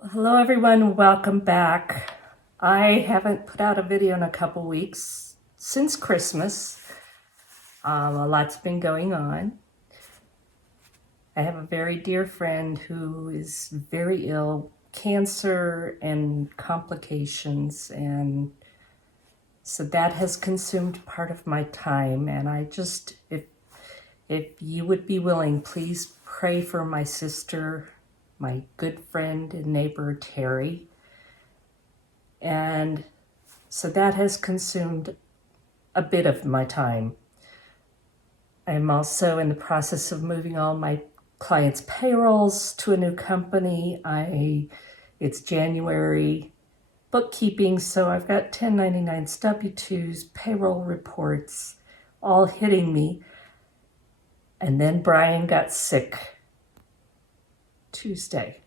Well, hello everyone, welcome back. I haven't put out a video in a couple weeks since Christmas. A lot's been going on. I have a very dear friend who is very ill, cancer and complications, and so that has consumed part of my time. And I just, if you would be willing, please pray for my sister, my good friend and neighbor Terry. And so that has consumed a bit of my time. I'm also in the process of moving all my clients' payrolls to a new company. It's January bookkeeping, so I've got 1099s, W-2s, payroll reports, all hitting me. And then Brian got sick Tuesday.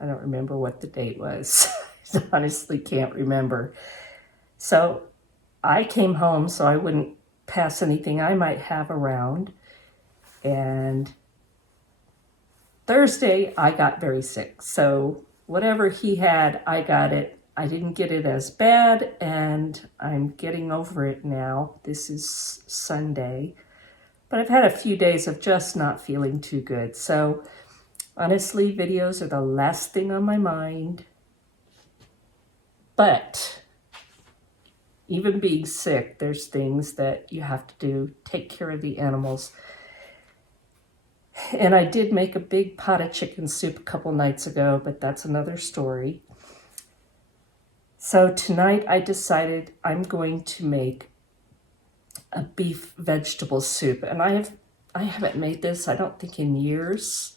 I don't remember what the date was. I honestly can't remember. So I came home so I wouldn't pass anything I might have around. And Thursday I got very sick. So whatever he had, I got it. I didn't get it as bad, and I'm getting over it now. This is Sunday. But I've had a few days of just not feeling too good. So honestly, videos are the last thing on my mind. But even being sick, there's things that you have to do, take care of the animals. And I did make a big pot of chicken soup a couple nights ago, but that's another story. So tonight I decided I'm going to make a beef vegetable soup. And I haven't made this, I don't think, in years.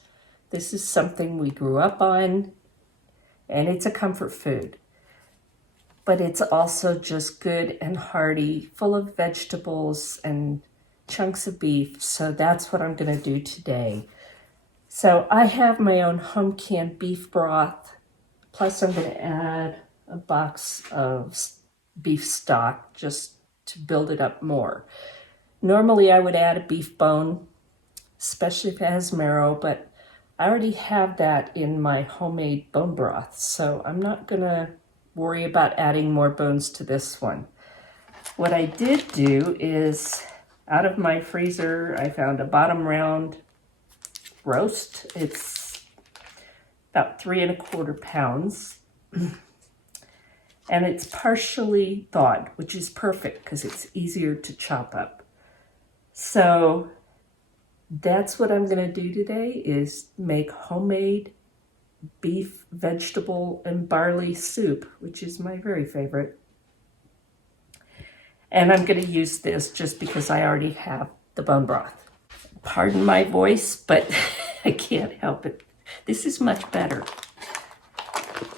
This is something we grew up on, and it's a comfort food. But it's also just good and hearty, full of vegetables and chunks of beef. So that's what I'm going to do today. So I have my own home canned beef broth. Plus I'm going to add a box of beef stock just to build it up more. Normally I would add a beef bone, especially if it has marrow, but I already have that in my homemade bone broth. So I'm not going to worry about adding more bones to this one. What I did do is, out of my freezer, I found a bottom round roast. It's about 3¼ pounds. And it's partially thawed, which is perfect because it's easier to chop up. So that's what I'm going to do today, is make homemade beef, vegetable, and barley soup, which is my very favorite. And I'm going to use this just because I already have the bone broth. Pardon my voice, but I can't help it. This is much better.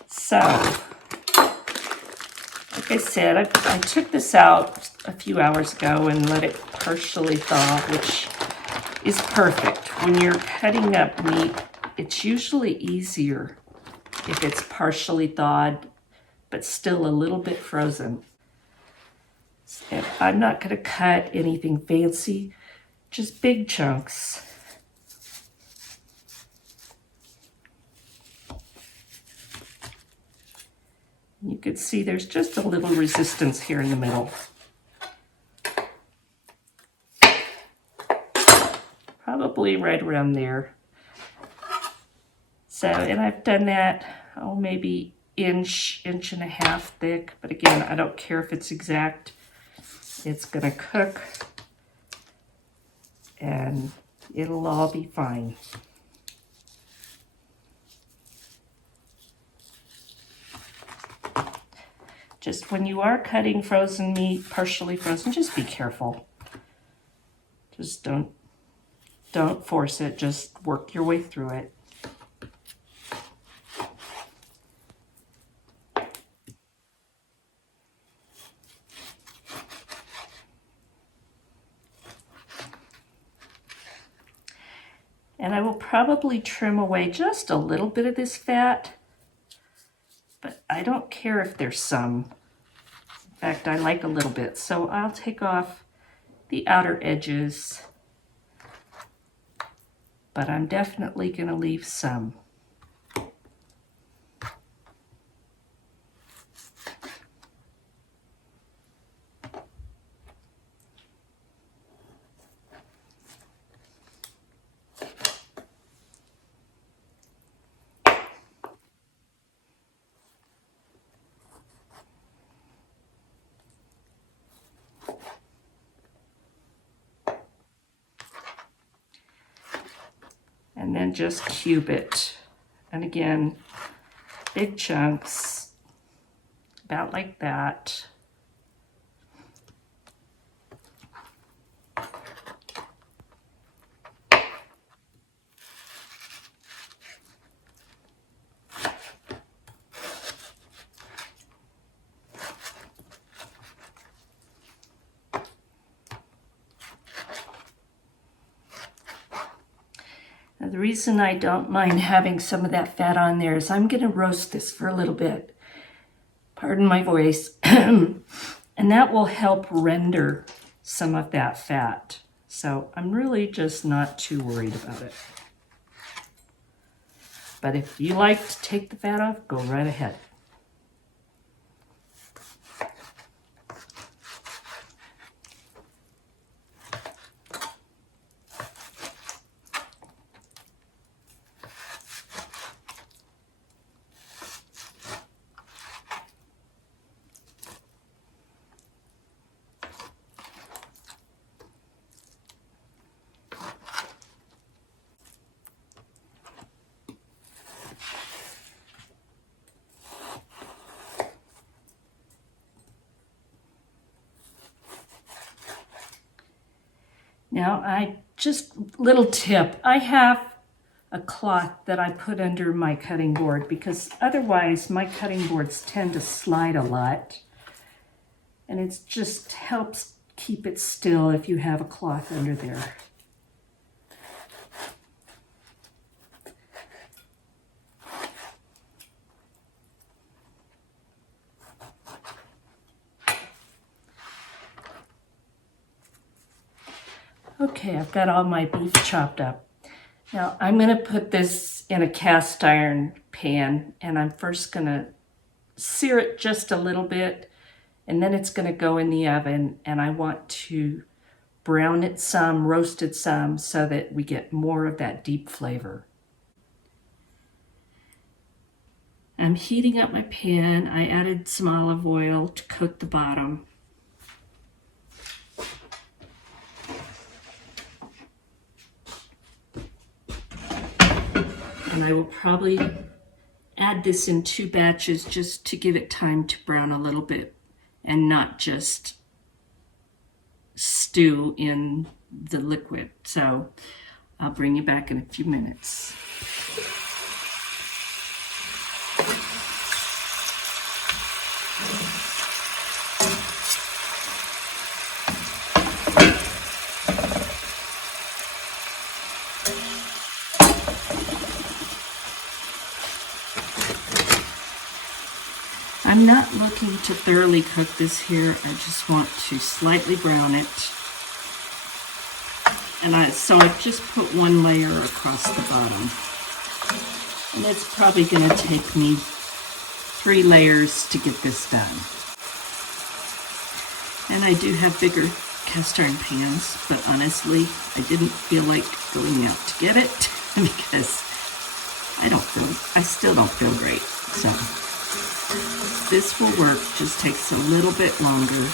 So, like I said, I took this out a few hours ago and let it partially thaw, which is perfect. When you're cutting up meat, it's usually easier if it's partially thawed, but still a little bit frozen. And I'm not going to cut anything fancy, just big chunks. You can see there's just a little resistance here in the middle. Probably right around there. So, and I've done that, maybe inch and a half thick, but again, I don't care if it's exact. It's gonna cook and it'll all be fine. Just when you are cutting frozen meat, partially frozen, just be careful. Just don't force it, just work your way through it. And I will probably trim away just a little bit of this fat, but I don't care if there's some. In fact, I like a little bit. So I'll take off the outer edges, but I'm definitely going to leave some. and then just cube it. And again, big chunks, about like that. Now, the reason I don't mind having some of that fat on there is I'm going to roast this for a little bit. Pardon my voice. And that will help render some of that fat. So I'm really just not too worried about it. But if you like to take the fat off, go right ahead. Now, little tip, I have a cloth that I put under my cutting board because otherwise my cutting boards tend to slide a lot. And it just helps keep it still if you have a cloth under there. Okay, I've got all my beef chopped up. Now I'm going to put this in a cast iron pan, and I'm first going to sear it just a little bit, and then it's going to go in the oven, and I want to brown it some, roast it some, so that we get more of that deep flavor. I'm heating up my pan. I added some olive oil to coat the bottom. And I will probably add this in 2 batches just to give it time to brown a little bit and not just stew in the liquid. So I'll bring you back in a few minutes. I'm not looking to thoroughly cook this here. I just want to slightly brown it. And so I've just put 1 layer across the bottom. And it's probably going to take me 3 layers to get this done. And I do have bigger cast iron pans, but honestly, I didn't feel like going out to get it because I still don't feel great. So this will work, just takes a little bit longer.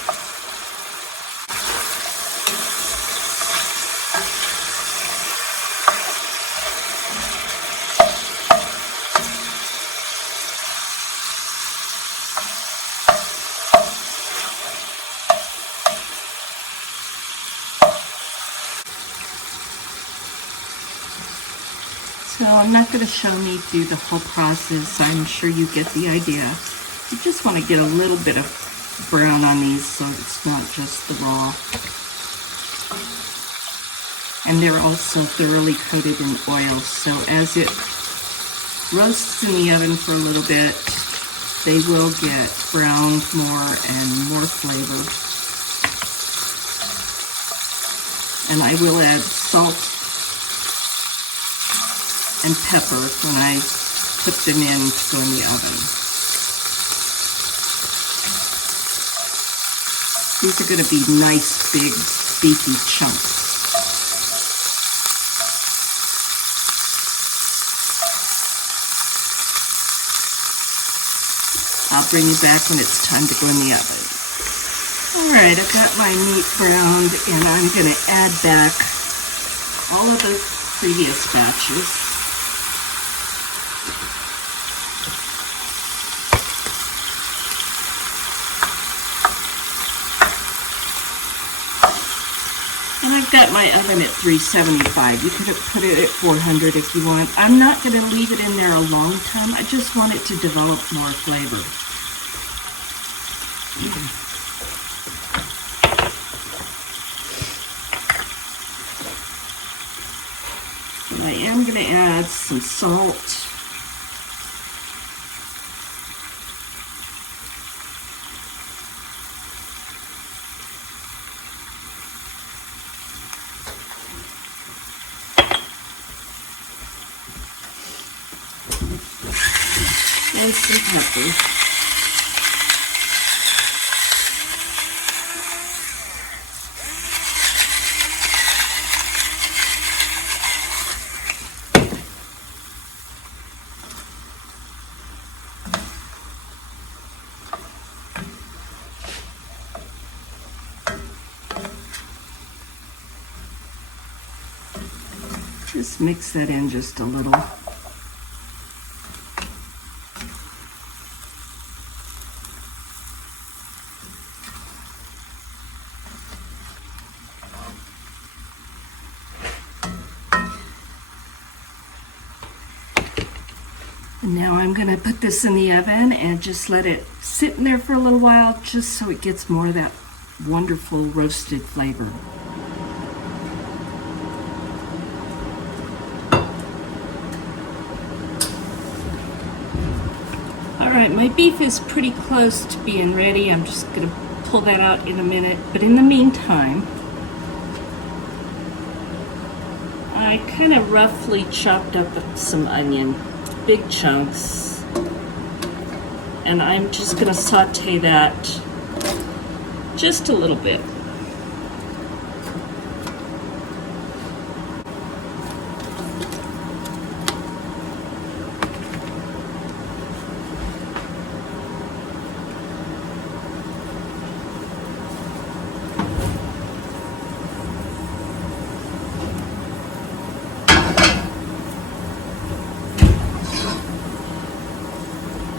So I'm not going to show me do the whole process. I'm sure you get the idea. You just want to get a little bit of brown on these so it's not just the raw. And they're also thoroughly coated in oil, so as it roasts in the oven for a little bit, they will get browned more and more flavor. And I will add salt and pepper when I put them in to go in the oven. These are going to be nice, big, beefy chunks. I'll bring you back when it's time to go in the oven. Alright, I've got my meat browned, and I'm going to add back all of the previous batches. And I've got my oven at 375. You could have put it at 400 if you want. I'm not going to leave it in there a long time. I just want it to develop more flavor. And I am going to add some salt. And some pepper. Just mix that in just a little. And now I'm going to put this in the oven and just let it sit in there for a little while, just so it gets more of that wonderful roasted flavor. All right, my beef is pretty close to being ready. I'm just going to pull that out in a minute. But in the meantime, I kind of roughly chopped up some onion, big chunks, and I'm just going to saute that just a little bit.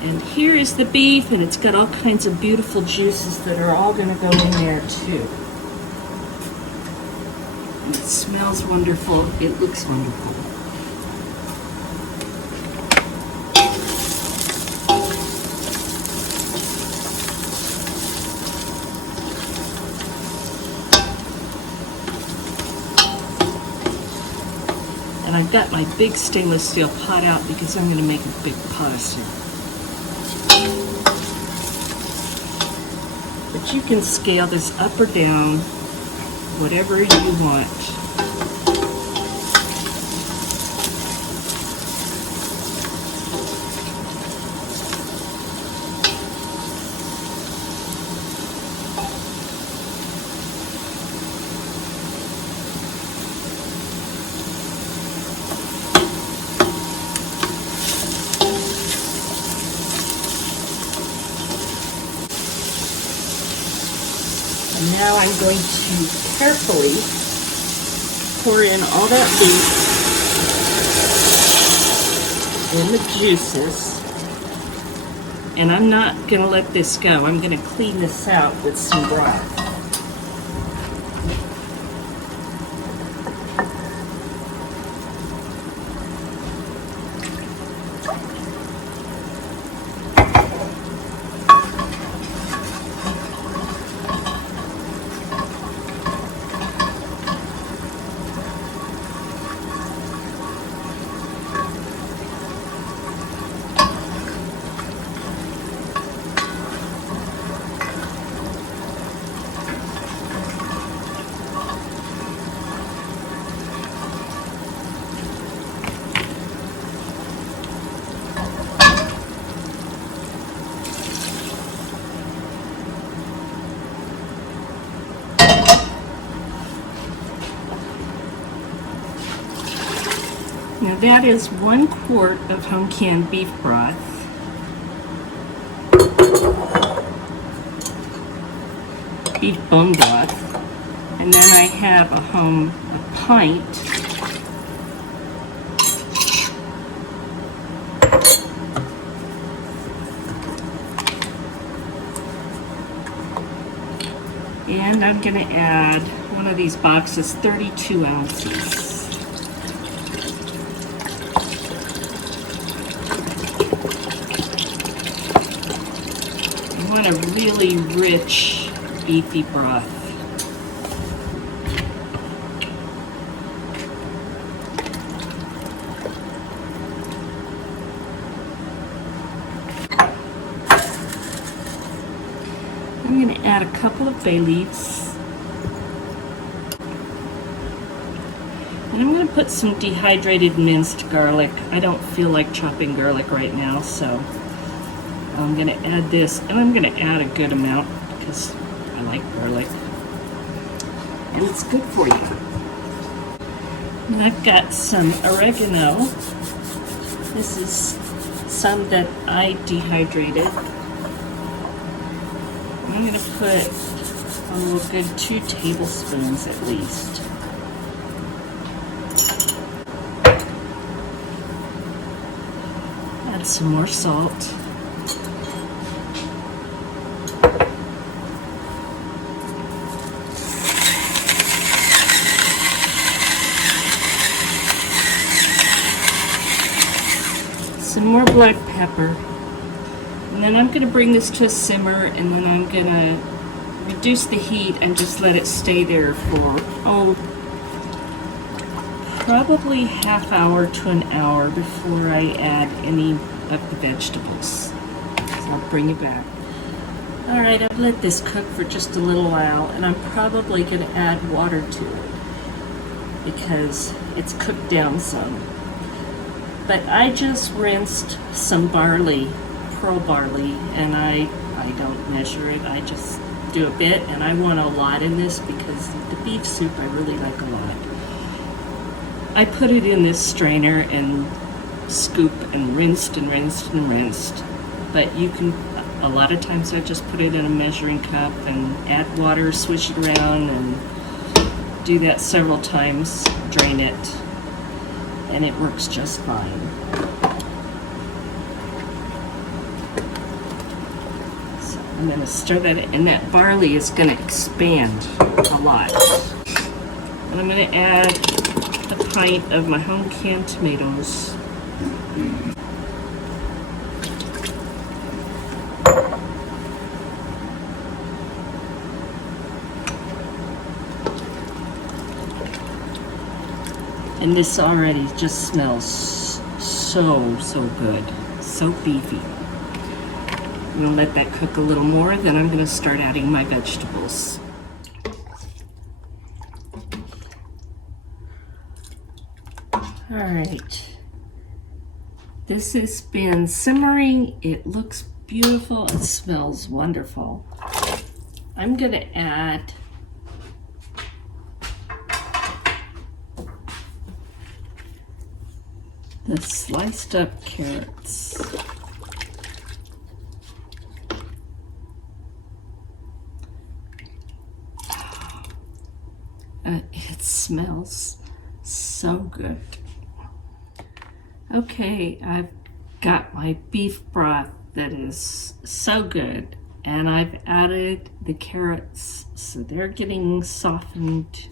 And here is the beef, and it's got all kinds of beautiful juices that are all going to go in there too. And it smells wonderful. It looks wonderful. And I've got my big stainless steel pot out because I'm going to make a big pasta. But you can scale this up or down, whatever you want. And now I'm going to carefully pour in all that beef and the juices. And I'm not going to let this go. I'm going to clean this out with some broth. Now that is 1 quart of home canned beef broth. Beef bone broth. And then I have a pint And I'm going to add one of these boxes, 32 ounces. I want a really rich, beefy broth. I'm going to add a couple of bay leaves. And I'm going to put some dehydrated minced garlic. I don't feel like chopping garlic right now, so I'm going to add this. And I'm going to add a good amount because I like garlic. And it's good for you. And I've got some oregano. This is some that I dehydrated. I'm going to put a good 2 tablespoons at least. Add some more salt. Some more black pepper. And then I'm going to bring this to a simmer, and then I'm going to reduce the heat and just let it stay there for, probably half hour to an hour before I add any of the vegetables. So I'll bring it back. Alright, I've let this cook for just a little while, and I'm probably going to add water to it because it's cooked down some. But I just rinsed some barley, pearl barley, and I don't measure it. I just do a bit, and I want a lot in this because the beef soup I really like a lot. I put it in this strainer and scoop and rinsed and rinsed and rinsed. But you can, a lot of times I just put it in a measuring cup and add water, swish it around, and do that several times, drain it, and it works just fine. So I'm going to stir that in, and that barley is going to expand a lot. And I'm going to add a pint of my home canned tomatoes. And this already just smells so good, so beefy. I'm gonna let that cook a little more, then I'm gonna start adding my vegetables. All right, this has been simmering. It looks beautiful, it smells wonderful. I'm gonna add the sliced up carrots. It smells so good. Okay, I've got my beef broth that is so good, and I've added the carrots, so they're getting softened.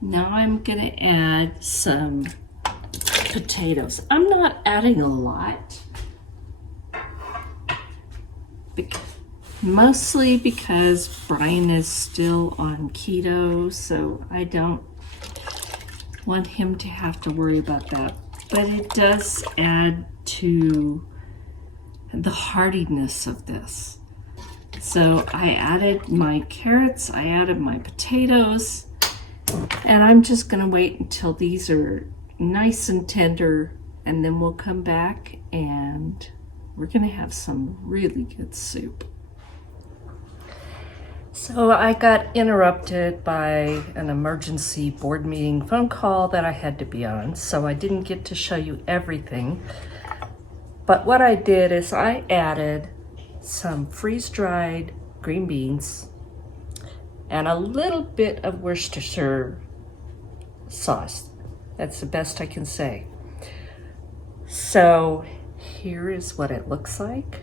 Now I'm gonna add some potatoes. I'm not adding a lot, mostly because Brian is still on keto, so I don't want him to have to worry about that. But it does add to the heartiness of this. So I added my carrots, I added my potatoes, and I'm just gonna wait until these are nice and tender, and then we'll come back and we're gonna have some really good soup. So I got interrupted by an emergency board meeting phone call that I had to be on, so I didn't get to show you everything. But what I did is I added some freeze-dried green beans and a little bit of Worcestershire sauce. That's the best I can say. So here is what it looks like.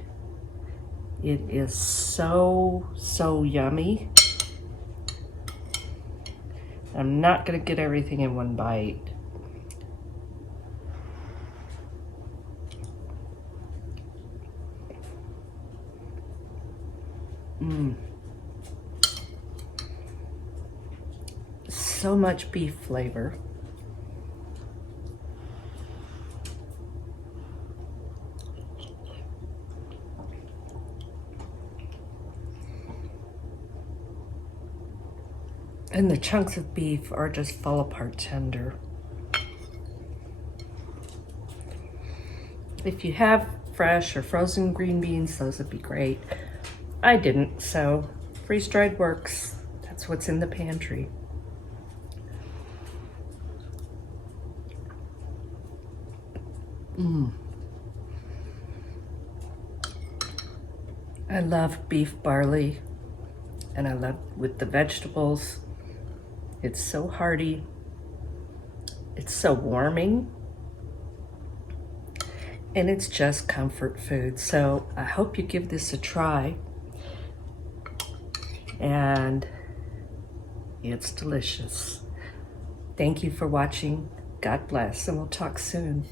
It is so, so yummy. I'm not gonna get everything in one bite. So much beef flavor. And the chunks of beef are just fall apart tender. If you have fresh or frozen green beans, those would be great. I didn't, so freeze-dried works. That's what's in the pantry. I love beef barley, and I love with the vegetables. It's so hearty. It's so warming. And it's just comfort food. So I hope you give this a try. And it's delicious. Thank you for watching. God bless, and we'll talk soon.